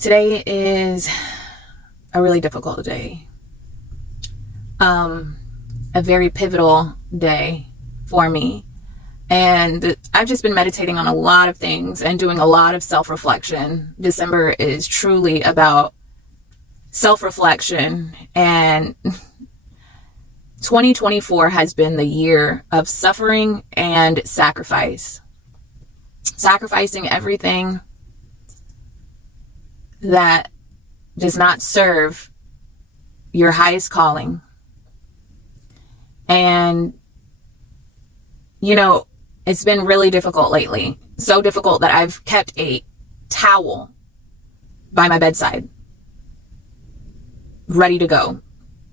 Today is a really difficult day. A very pivotal day for me. And I've just been meditating on a lot of things and doing a lot of self-reflection. December is truly about self-reflection, and 2024 has been the year of suffering and sacrifice. Sacrificing everything that does not serve your highest calling. And, it's been really difficult lately. So difficult that I've kept a towel by my bedside, ready to go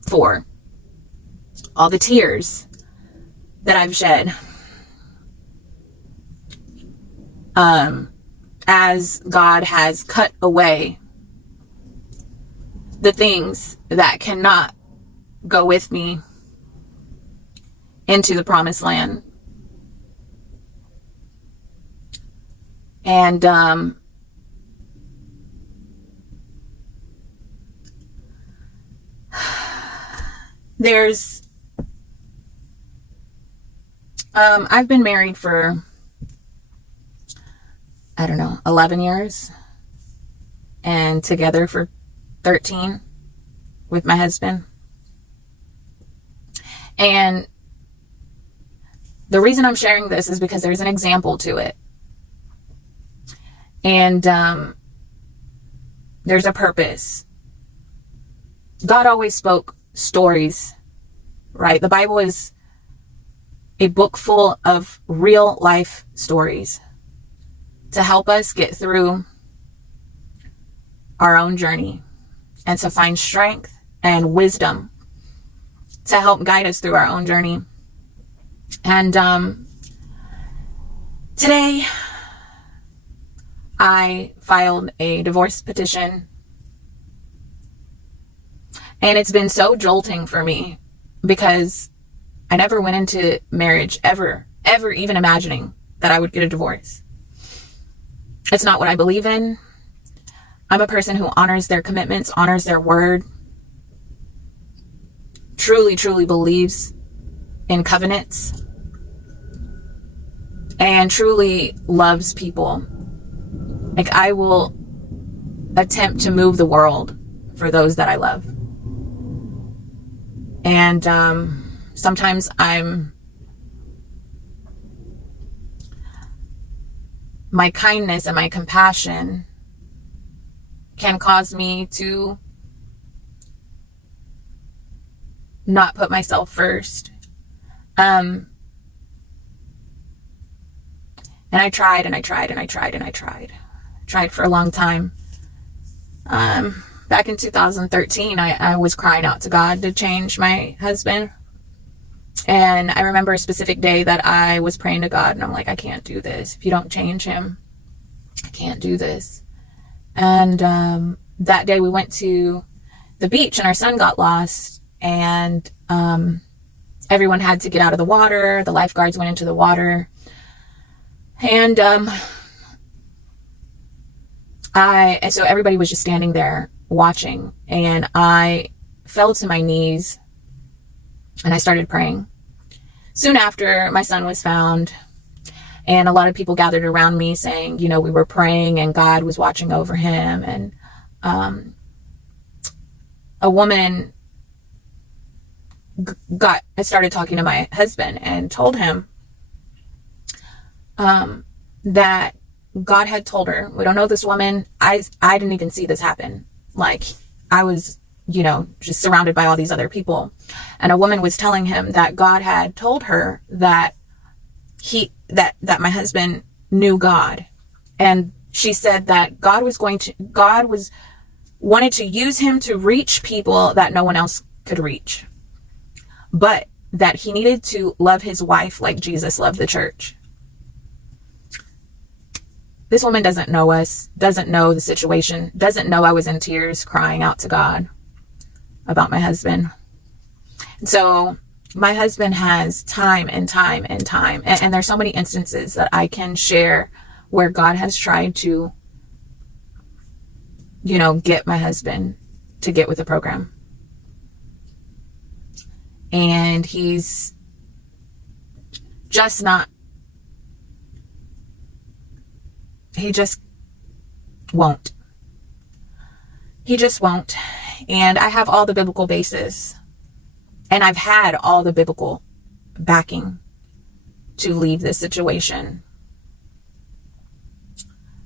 for all the tears that I've shed. As God has cut away the things that cannot go with me into the promised land. And I've been married for 11 years, and together for 13 with my husband. And the reason I'm sharing this is because there's an example to it. And there's a purpose. God always spoke stories, right? The Bible is a book full of real life stories to help us get through our own journey and to find strength and wisdom to help guide us through our own journey. And today I filed a divorce petition, and it's been so jolting for me because I never went into marriage ever even imagining that I would get a divorce. It's not what I believe in. I'm a person who honors their commitments, honors their word, truly believes in covenants, and truly loves people. Like, I will attempt to move the world for those that I love. And sometimes my kindness and my compassion can cause me to not put myself first. And I tried for a long time. Back in 2013, I was crying out to God to change my husband. And I remember a specific day that I was praying to God, and I'm like, I can't do this. If you don't change him, I can't do this. And that day we went to the beach, and our son got lost, and everyone had to get out of the water. The lifeguards went into the water. And so everybody was just standing there watching, and I fell to my knees and I started praying. Soon after, my son was found, and a lot of people gathered around me saying, we were praying and God was watching over him. And a woman started talking to my husband and told him that God had told her. We don't know this woman. I didn't even see this happen. Like, I was, just surrounded by all these other people. And a woman was telling him that God had told her that that my husband knew God. And she said that God wanted to use him to reach people that no one else could reach. But that he needed to love his wife like Jesus loved the church. This woman doesn't know us, doesn't know the situation, doesn't know I was in tears crying out to God about my husband. And so my husband has time and time, and there's so many instances that I can share where God has tried to get my husband to get with the program. And he's just not, he just won't. He just won't. And I have all the biblical basis, and I've had all the biblical backing to leave this situation.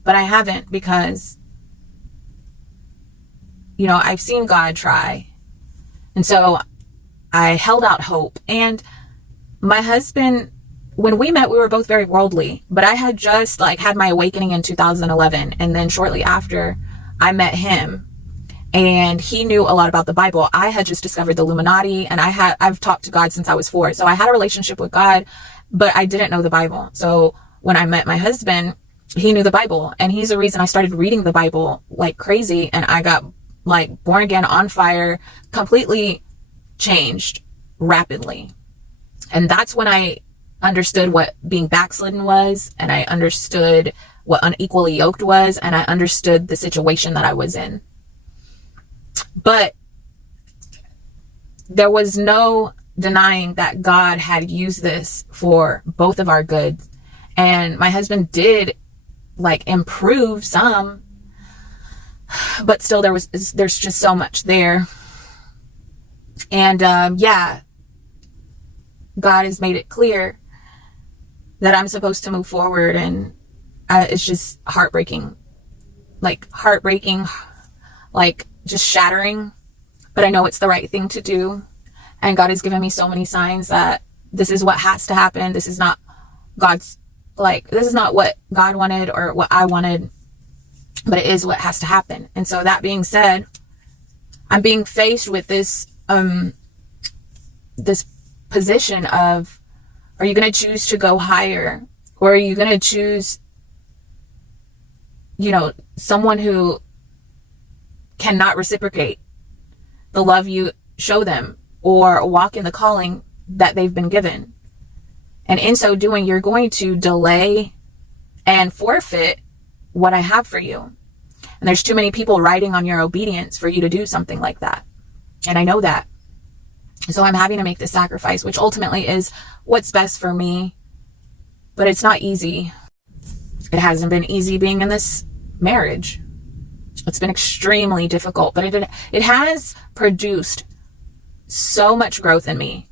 But I haven't, because, I've seen God try. And so I held out hope. And my husband, when we met, we were both very worldly, but I had just had my awakening in 2011. And then shortly after, I met him, and he knew a lot about the Bible. I had just discovered the Illuminati, and I've talked to God since I was 4. So I had a relationship with God, but I didn't know the Bible. So when I met my husband, he knew the Bible, and he's the reason I started reading the Bible like crazy. And I got born again, on fire, completely changed rapidly. And that's when I understood what being backslidden was, and I understood what unequally yoked was, and I understood the situation that I was in. But there was no denying that God had used this for both of our good. And my husband did improve some, but still there's just so much there. And God has made it clear that I'm supposed to move forward, and it's just heartbreaking, just shattering. But I know it's the right thing to do, and God has given me so many signs that this is what has to happen. This is not this is not what God wanted or what I wanted, but it is what has to happen. And so that being said, I'm being faced with this this position of, are you going to choose to go higher, or are you going to choose someone who cannot reciprocate the love you show them, or walk in the calling that they've been given? And in so doing, you're going to delay and forfeit what I have for you. And there's too many people riding on your obedience for you to do something like that. And I know that. So I'm having to make this sacrifice, which ultimately is what's best for me. But it's not easy. It hasn't been easy being in this marriage. It's been extremely difficult, but it has produced so much growth in me.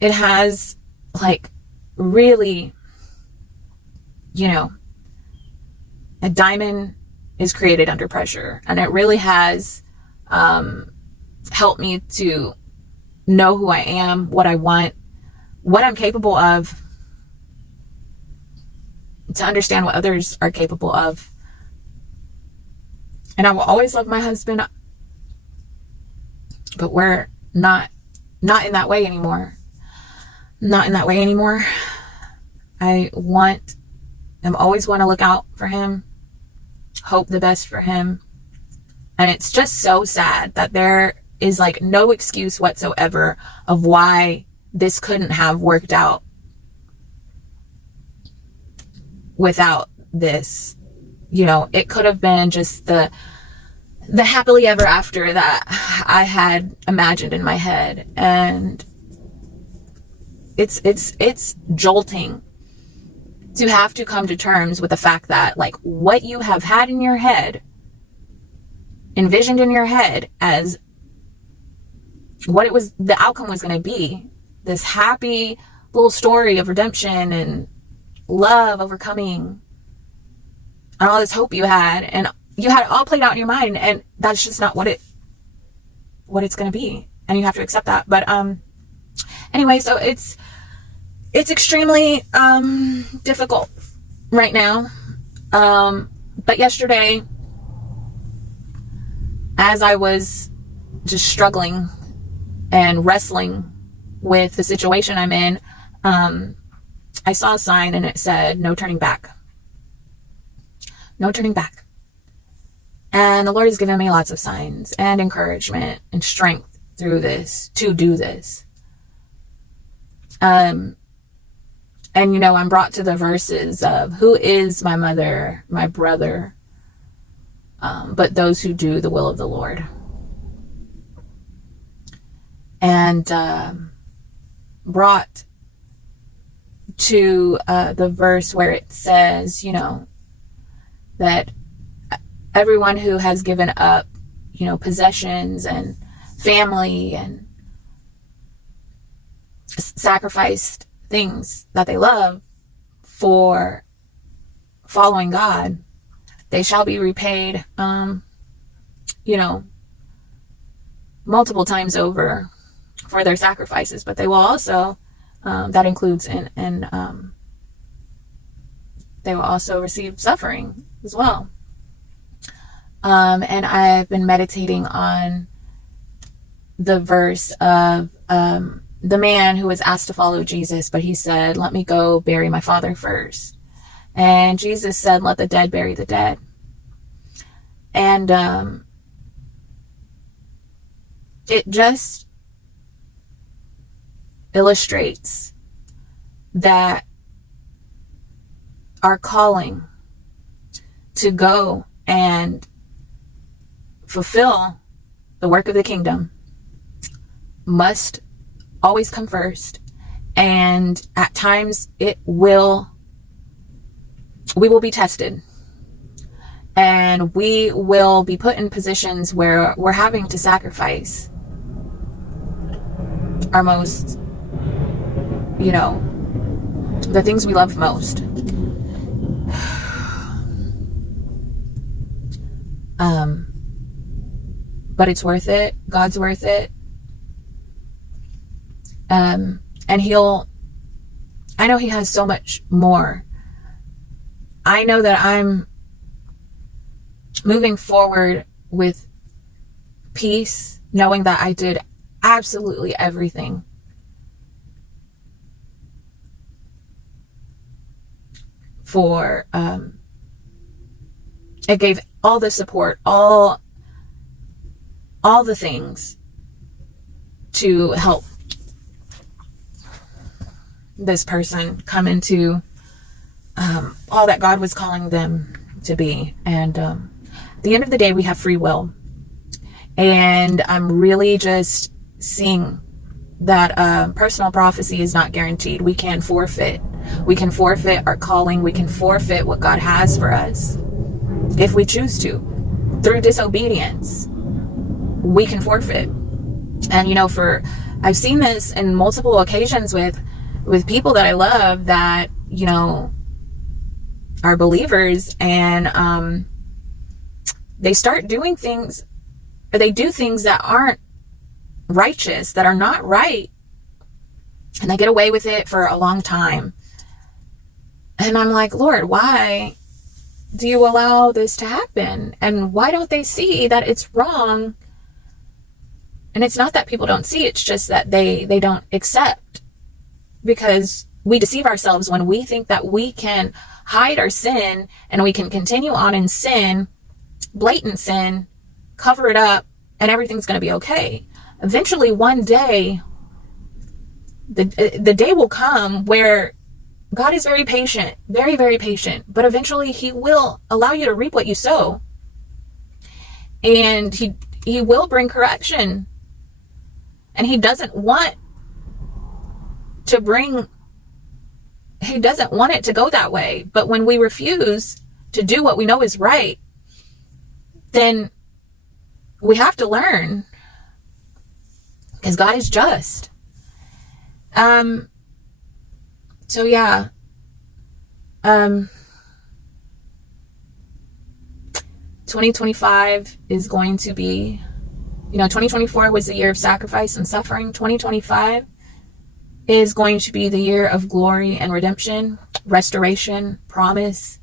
It has really, a diamond is created under pressure, and it really has helped me to know who I am, what I want, what I'm capable of, to understand what others are capable of. And I will always love my husband, but we're not in that way anymore. Not in that way anymore. I'm always going to look out for him, hope the best for him. And it's just so sad that there is no excuse whatsoever of why this couldn't have worked out without this. It could have been just the happily ever after that I had imagined in my head. And it's jolting to have to come to terms with the fact that what you have had in your head, envisioned in your head as what the outcome was going to be, this happy little story of redemption and love overcoming, and all this hope you had, and you had it all played out in your mind, and that's just not what it's going to be, and you have to accept that. But anyway, so it's extremely difficult right now. But yesterday, as I was just struggling and wrestling with the situation I'm in, I saw a sign, and it said, "No turning back." No turning back. And the Lord has given me lots of signs and encouragement and strength through this, to do this. And And, I'm brought to the verses of who is my mother, my brother, but those who do the will of the Lord. And brought to the verse where it says, that everyone who has given up, possessions and family and sacrificed things that they love for following God, they shall be repaid, multiple times over for their sacrifices, but they will also, that includes and they will also receive suffering as well. And I've been meditating on the verse of the man who was asked to follow Jesus, but he said, let me go bury my father first. And Jesus said, let the dead bury the dead. And it just illustrates that our calling to go and fulfill the work of the kingdom must always come first. And at times we will be tested, and we will be put in positions where we're having to sacrifice our most, the things we love most. But it's worth it. God's worth it. And I know he has so much more. I know that I'm moving forward with peace, knowing that I did absolutely everything for, it gave all the support, all the things to help this person come into all that God was calling them to be. And at the end of the day, we have free will. And I'm really just seeing that personal prophecy is not guaranteed. We can forfeit. We can forfeit our calling. We can forfeit what God has for us if we choose to. Through disobedience, we can forfeit. And I've seen this in multiple occasions with people that I love that are believers, and they start doing things, or they do things that aren't righteous, that are not right, and they get away with it for a long time. And I'm like, Lord, why do you allow this to happen? And why don't they see that it's wrong? And it's not that people don't see, it's just that they don't accept, because we deceive ourselves when we think that we can hide our sin and we can continue on in sin, blatant sin, cover it up, and everything's going to be okay. Eventually, one day, the day will come where God is very patient, very, very patient, but eventually he will allow you to reap what you sow. And he will bring correction. And he doesn't want it to go that way. But when we refuse to do what we know is right, then we have to learn, because God is just. So yeah. 2025 is going to be, 2024 was the year of sacrifice and suffering. 2025 is going to be the year of glory and redemption, restoration, promise.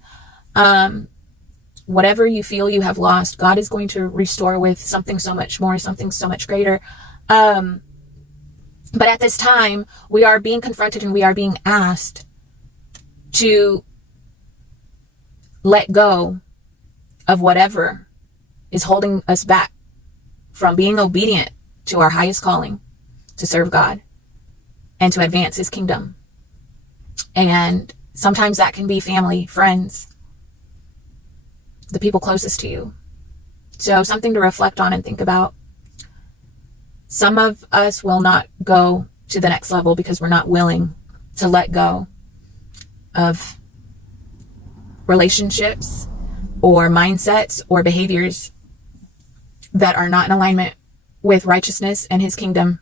Whatever you feel you have lost, God is going to restore with something so much more, something so much greater. But at this time, we are being confronted and we are being asked to let go of whatever is holding us back from being obedient to our highest calling, to serve God and to advance his kingdom. And sometimes that can be family, friends, the people closest to you. So something to reflect on and think about. Some of us will not go to the next level because we're not willing to let go of relationships or mindsets or behaviors that are not in alignment with righteousness and his kingdom.